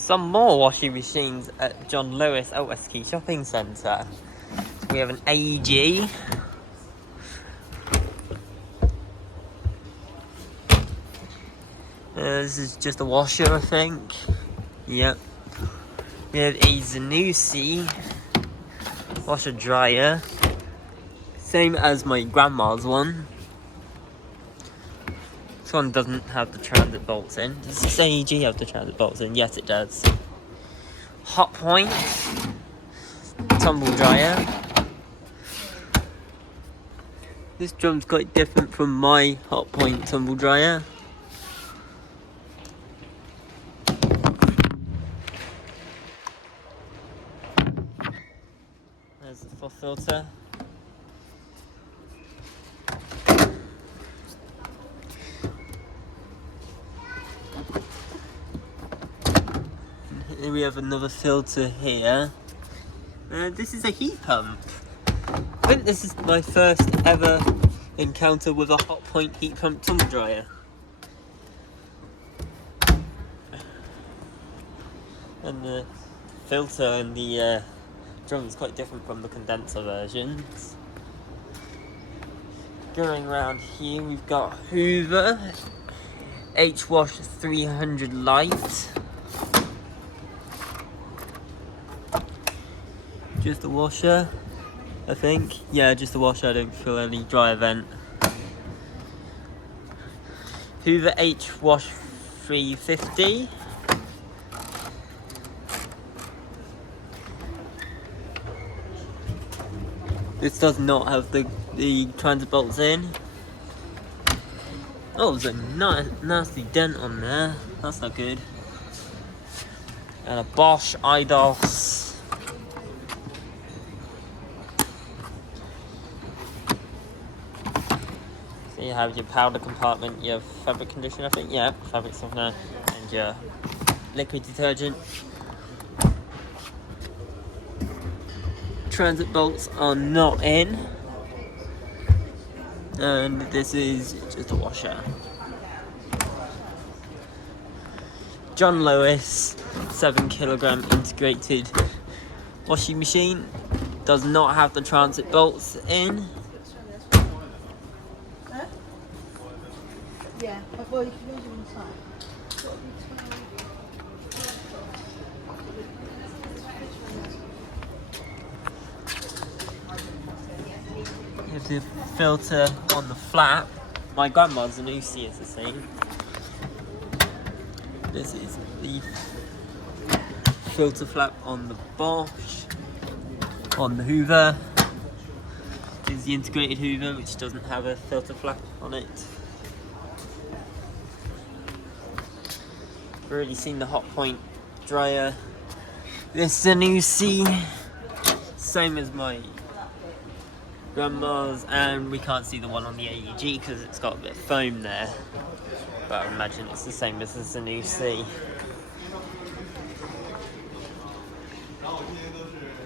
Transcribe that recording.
Some more washing machines at John Lewis at WestQuay Shopping Centre. We have an AEG. This is just a washer, I think. Yep. We have a Zanussi washer dryer. Same as my grandma's one. This one doesn't have the transit bolts in. Does this AEG have the transit bolts in? Yes, it does. Hot Point tumble dryer. This drum's quite different from my Hot Point tumble dryer. There's the froth filter. And we have another filter here. This is a heat pump. I think this is my first ever encounter with a Hot Point heat pump tumble dryer. And the filter and the drum is quite different from the condenser versions. Going around here, we've got Hoover H-Wash 300 Light. Just a washer, I think. Yeah, just a washer. I don't feel any dry vent. Hoover H-Wash 350. This does not have the transit bolts in. Oh, there's a nasty dent on there. That's not good. And a Bosch IDOS. So you have your powder compartment, your fabric conditioner, I think. Yeah, fabric softener, and your liquid detergent. Transit bolts are not in, and this is just a washer. John Lewis 7kg integrated washing machine does not have the transit bolts in. Yeah, well, you can use them inside. Here's the filter on the flap. My grandma's Zanussi is the same. This is the filter flap on the Bosch. On the Hoover is the integrated Hoover, which doesn't have a filter flap on it. I've already seen the Hot Point dryer. This Zanussi, same as my grandma's, and we can't see the one on the AEG because it's got a bit of foam there, but I imagine it's the same as the Zanussi.